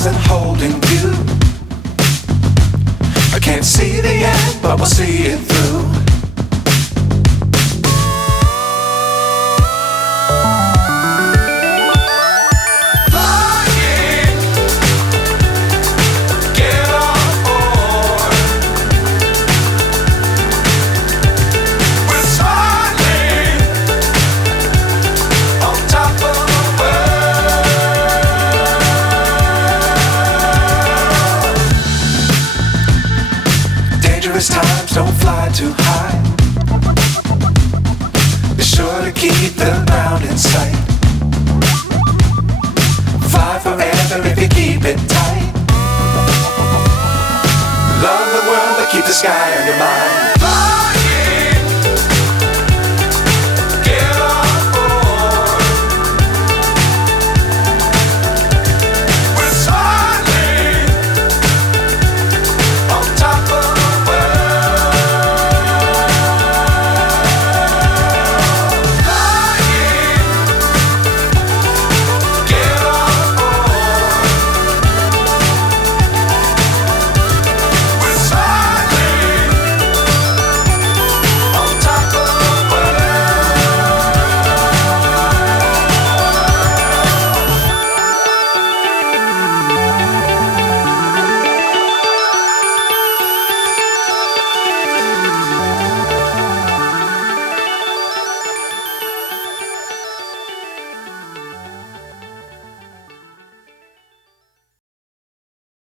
stars and holding you. I can't see the end, but we'll see it through. Times don't fly too high. Be sure to keep the ground in sight. Fly forever if you keep it tight. Love the world but keep the sky on your mind.